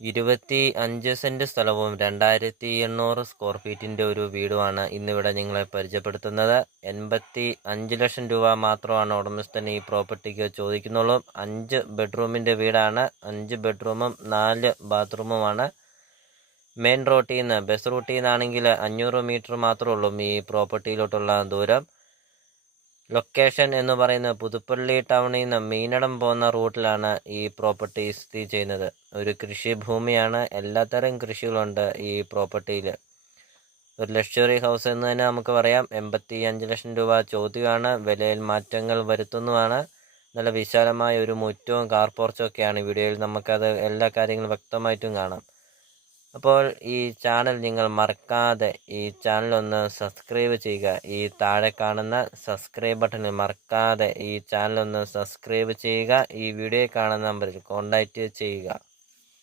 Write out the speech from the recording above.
25 saint സ്ഥലവും 2800 square ഫീറ്റിന്റെ ഒരു വീടുമാണ് ഇന്നിവിടെ നിങ്ങളെ പരിചയപ്പെടുത്തുന്നത്. 85 ലക്ഷം രൂപ മാത്രമാണ് ഉടമസ്ഥൻ ഈ പ്രോപ്പർട്ടിക്ക് ചോദിക്കുന്നുള്ളൂ. 5 ബെഡ്റൂമിന്റെ വീടാണ്. 5 ബെഡ്റൂമും 4 ബാത്റൂമുമാണ്. മെയിൻ റോട്ടിൽ നിന്ന്, ബസ് റൂട്ടിൽ നിന്നാണെങ്കിൽ 500 മീറ്റർ മാത്രമേ ഉള്ളൂ ഈ പ്രോപ്പർട്ടിയിലോട്ടുള്ള ദൂരം. ലൊക്കേഷൻ എന്ന് പറയുന്നത് പുതുപ്പള്ളി ടൗണിൽ നിന്ന് മീനടം പോകുന്ന റൂട്ടിലാണ് ഈ പ്രോപ്പർട്ടി സ്ഥിതി ചെയ്യുന്നത്. ഒരു കൃഷിഭൂമിയാണ്. എല്ലാത്തരം കൃഷികളുണ്ട് ഈ പ്രോപ്പർട്ടിയിൽ. ഒരു ലക്ഷറി ഹൗസ് എന്ന് തന്നെ നമുക്ക് പറയാം. 85 ലക്ഷം രൂപ ചോദ്യമാണ്. വിലയിൽ മാറ്റങ്ങൾ വരുത്തുന്നതാണ്. നല്ല വിശാലമായ ഒരു മുറ്റവും കാർ പോർച്ചും ഒക്കെയാണ്. വീഡിയോയിൽ നമുക്കത് എല്ലാ കാര്യങ്ങളും വ്യക്തമായിട്ടും കാണാം. അപ്പോൾ ഈ ചാനൽ നിങ്ങൾ മറക്കാതെ ഈ ചാനൽ ഒന്ന് സബ്സ്ക്രൈബ് ചെയ്യുക. ഈ താഴെ കാണുന്ന സബ്സ്ക്രൈബ് ബട്ടണിൽ മറക്കാതെ ഈ ചാനൽ ഒന്ന് സബ്സ്ക്രൈബ് ചെയ്യുക. ഈ വീഡിയോ കാണുന്ന നമ്പറിൽ കോൺടാക്റ്റ് ചെയ്യുക.